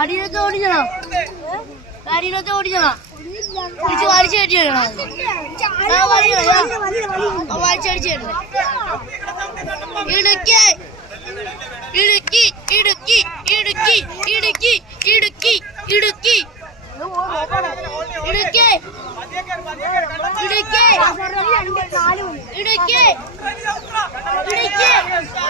അടിയിലത്തെ ഓടിച്ചോ അടിയിലത്തെ ഓടിച്ചോ വലിച്ചടിച്ചു വലിച്ചടിച്ചു Idukki Idukki Idukki Idukki Idukki Idukki Idukki Idukki Idukki Idukki Idukki Idukki Idukki